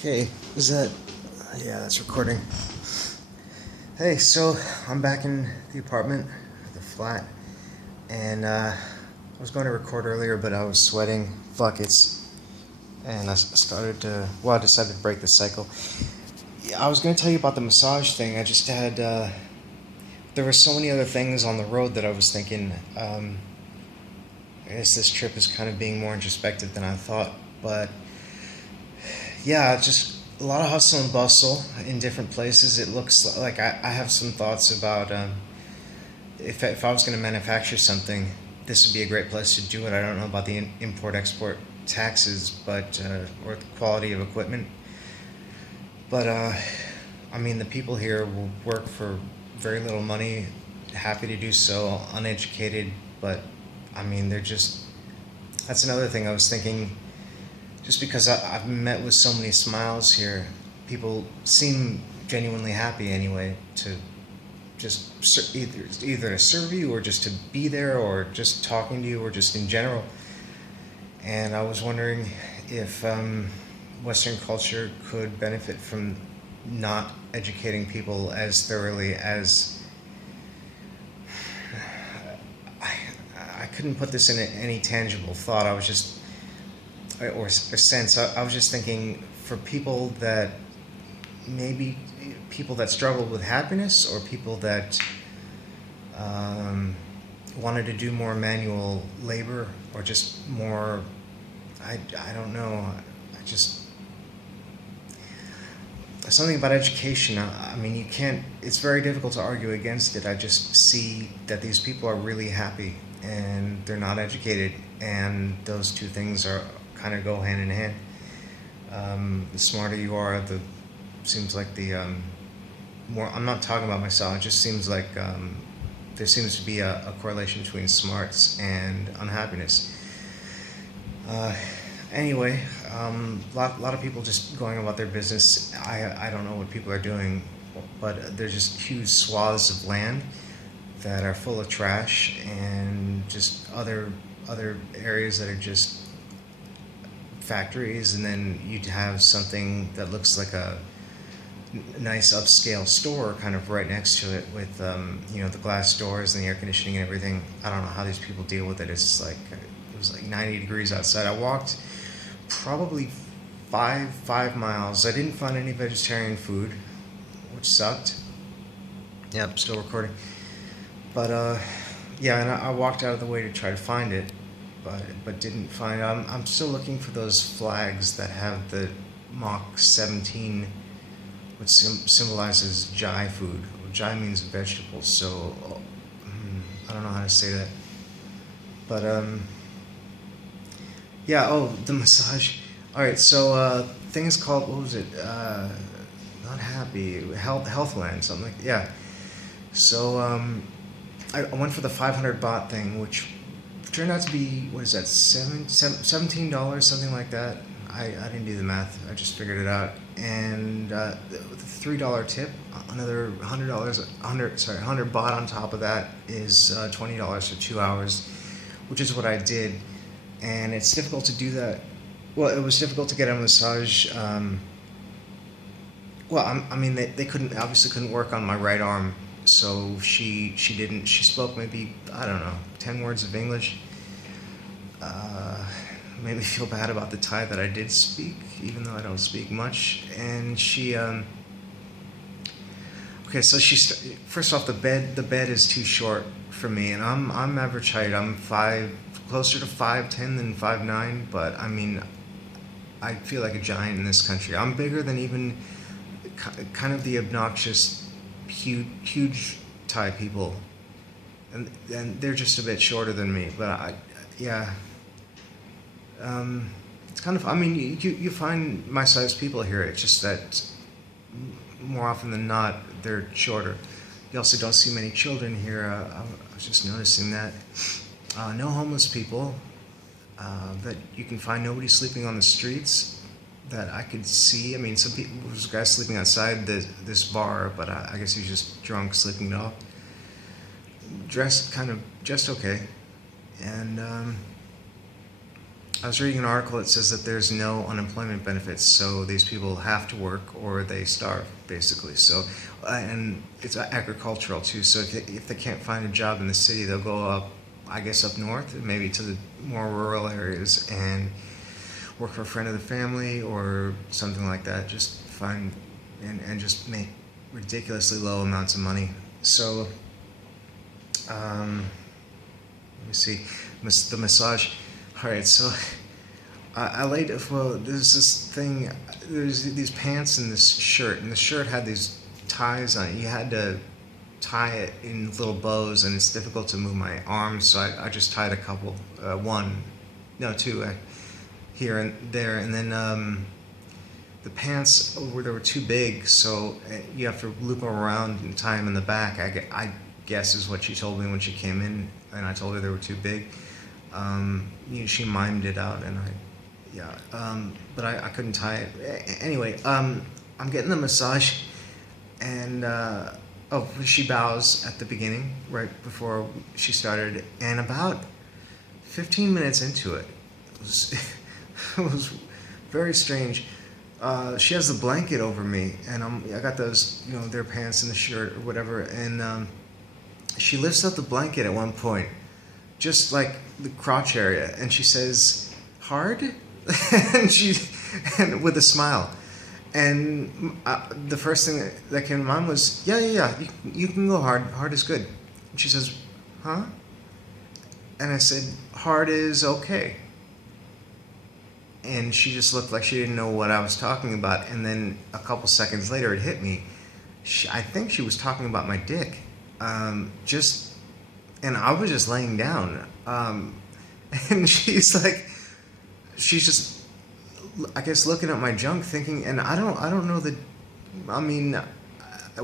Okay, is that... Yeah, that's recording. Hey, so I'm back in the apartment, the flat, and I was going to record earlier, but I was sweating buckets, and I decided to break the cycle. Yeah, I was going to tell you about the massage thing. I just had, there were so many other things on the road that I was thinking, I guess this trip is kind of being more introspective than I thought, but yeah, just a lot of hustle and bustle in different places. It looks like I have some thoughts about if I was going to manufacture something, this would be a great place to do it. I don't know about the import export taxes, but or the quality of equipment, but I mean the people here will work for very little money, happy to do so, uneducated, but I mean they're just. That's another thing I was thinking just because I've met with so many smiles here, people seem genuinely happy anyway to just either to serve you or just to be there or just talking to you or just in general. And I was wondering if Western culture could benefit from not educating people as thoroughly as I couldn't put this in any tangible thought. I was just or sense. I was just thinking for people that maybe people that struggle with happiness or people that wanted to do more manual labor or just more. I don't know. I just something about education. I mean, you can't. It's very difficult to argue against it. I just see that these people are really happy and they're not educated, and those two things are kind of go hand in hand. The smarter you are, the seems like the more. I'm not talking about myself. It just seems like there seems to be a correlation between smarts and unhappiness. Anyway, lot of people just going about their business. I don't know what people are doing, but there's just huge swaths of land that are full of trash and just other areas that are just factories, and then you'd have something that looks like a nice upscale store kind of right next to it with the glass doors and the air conditioning and everything. I don't know how these people deal with it. It's like it was like 90 degrees outside. I walked probably five miles. I didn't find any vegetarian food, which sucked. Yep, still recording. But yeah, and I walked out of the way to try to find it, but didn't find. I'm still looking for those flags that have the Mach 17, which symbolizes Jai food. Jai means vegetables, so I don't know how to say that. But yeah. Oh, the massage. All right, so thing is called, what was it? Not happy. Healthland, something like, yeah. So I went for the 500 baht thing, which turned out to be, what is that, $17, something like that. I didn't do the math. I just figured it out. And with a $3 tip, another $100 baht on top of that is $20 for 2 hours, which is what I did. And it's difficult to do that. Well, it was difficult to get a massage. I mean, they obviously couldn't work on my right arm, so she didn't. She spoke maybe, I don't know, 10 words of English. Made me feel bad about the Thai that I did speak, even though I don't speak much. And she okay, so first off, the bed is too short for me, and I'm average height. I'm closer to 5'10" than 5'9", but I mean, I feel like a giant in this country. I'm bigger than even kind of the obnoxious huge Thai people, and they're just a bit shorter than me. But yeah, it's kind of. I mean, you find my size people here. It's just that more often than not they're shorter. You also don't see many children here. I was just noticing that. No homeless people that you can find. Nobody sleeping on the streets that I could see. I mean, some people, there was a guy sleeping outside this bar, but I guess he's just drunk, sleeping it off. Dressed okay, and I was reading an article that says that there's no unemployment benefits, so these people have to work or they starve, basically. So, and it's agricultural too. So if they can't find a job in the city, they'll go up, I guess, up north, maybe to the more rural areas, and work for a friend of the family or something like that. Just find and just make ridiculously low amounts of money. So, let me see, the massage. All right, so I laid. Well, there's this thing. There's these pants and this shirt, and the shirt had these ties on it. You had to tie it in little bows, and it's difficult to move my arms, so I just tied a couple, two, here and there, and then the pants they were too big, so you have to loop them around and tie them in the back. I guess is what she told me when she came in, and I told her they were too big. She mimed it out, and but I couldn't tie it. Anyway, I'm getting the massage, and she bows at the beginning, right before she started, and about 15 minutes into it, it was very strange. She has the blanket over me, and I got those, their pants and the shirt or whatever, and she lifts up the blanket at one point, just like the crotch area, and she says, "Hard?" and with a smile. And the first thing that came to mind was, yeah, you can go hard. Hard is good. And she says, "Huh?" And I said, "Hard is okay." And she just looked like she didn't know what I was talking about. And then a couple seconds later, it hit me. I think she was talking about my dick. And I was just laying down. And she's just, I guess, looking at my junk, thinking, and I don't know that,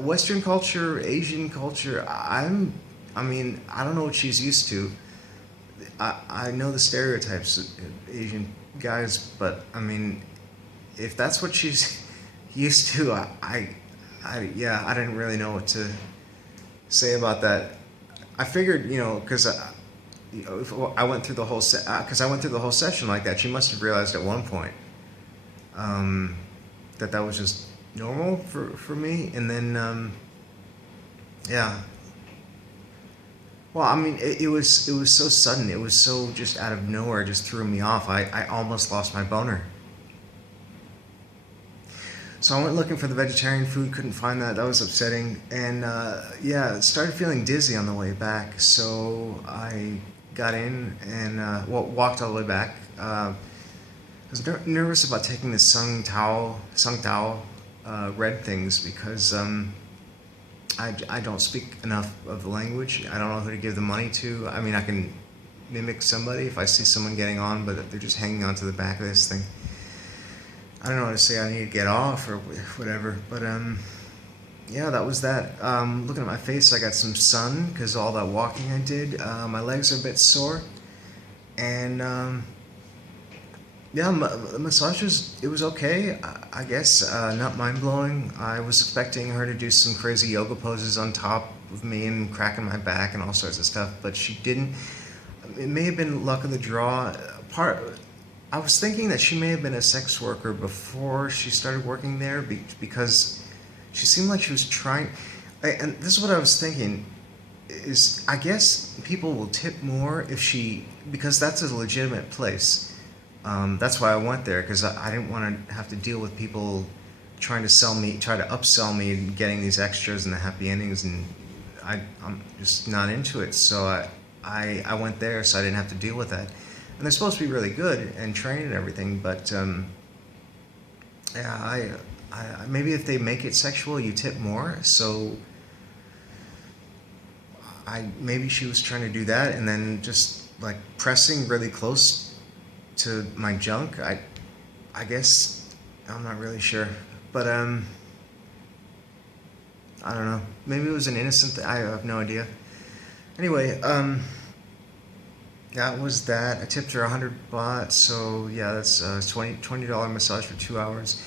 Western culture, Asian culture, I don't know what she's used to. I know the stereotypes of Asian guys, but if that's what she's used to, I didn't really know what to say about that. I figured, because if I went through the whole session like that, she must have realized at one point that was just normal for me, and then Well, it was so sudden. It was so just out of nowhere. It just threw me off. I almost lost my boner. So I went looking for the vegetarian food, couldn't find that. That was upsetting. And started feeling dizzy on the way back. So I got in and walked all the way back. I was nervous about taking the Sung Tao red things because I don't speak enough of the language. I don't know who to give the money to. I can mimic somebody if I see someone getting on, but they're just hanging onto the back of this thing. I don't know how to say I need to get off or whatever, but that was that. Looking at my face, I got some sun because all that walking I did. My legs are a bit sore, and the massage was okay, I guess, not mind-blowing. I was expecting her to do some crazy yoga poses on top of me and cracking my back and all sorts of stuff, but she didn't. It may have been luck of the draw. I was thinking that she may have been a sex worker before she started working there because she seemed like she was trying. And this is what I was thinking, is I guess people will tip more because that's a legitimate place. That's why I went there, because I didn't want to have to deal with people try to upsell me and getting these extras and the happy endings, and I'm just not into it. So I went there so I didn't have to deal with that. And they're supposed to be really good and trained and everything, but maybe if they make it sexual, you tip more. So maybe she was trying to do that, and then just like pressing really close to my junk. I guess I'm not really sure, but I don't know. Maybe it was an innocent thing. I have no idea. Anyway, that was that. I tipped her 100 baht, so yeah, that's $20 massage for 2 hours.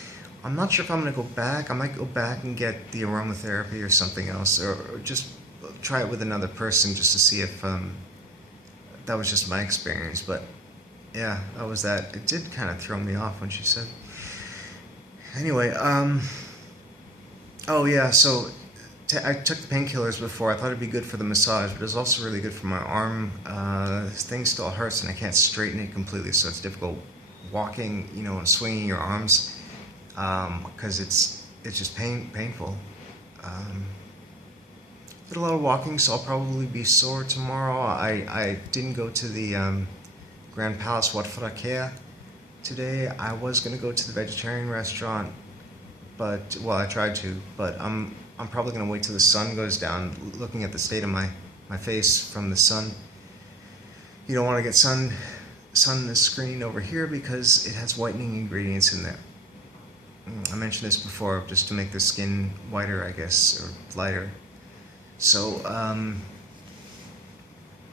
I'm not sure if I'm gonna go back. I might go back and get the aromatherapy or something else, or just try it with another person just to see if that was just my experience. But Yeah, that was that. It did kind of throw me off when she said. Anyway, oh yeah, so I took the painkillers before. I thought it'd be good for the massage, but it's also really good for my arm. This thing still hurts, and I can't straighten it completely, so it's difficult walking, and swinging your arms, because it's just painful. Um, did a lot of walking, so I'll probably be sore tomorrow. I didn't go to the Grand Palace Wat Phra today. I was gonna go to the vegetarian restaurant, but well, I tried to, but I'm probably gonna wait till the sun goes down. Looking at the state of my face from the sun, you don't want to get sun in the screen over here because it has whitening ingredients in there. I mentioned this before, just to make the skin whiter, I guess, or lighter. So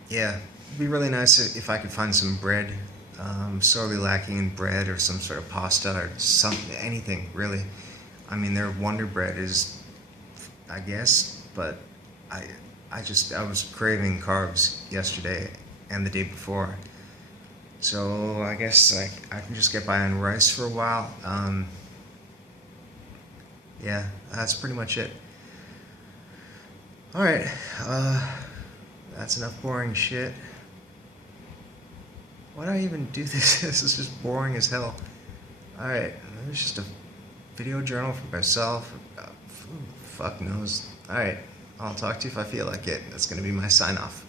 yeah, it'd be really nice if I could find some bread. Sorely lacking in bread or some sort of pasta or anything really. I mean, their Wonder Bread is, I guess, but I I was craving carbs yesterday and the day before, so I guess I can just get by on rice for a while. Yeah, that's pretty much it. All right, that's enough boring shit. Why do I even do this? This is just boring as hell. Alright, it's just a video journal for myself. Fuck knows. Alright, I'll talk to you if I feel like it. That's gonna be my sign off.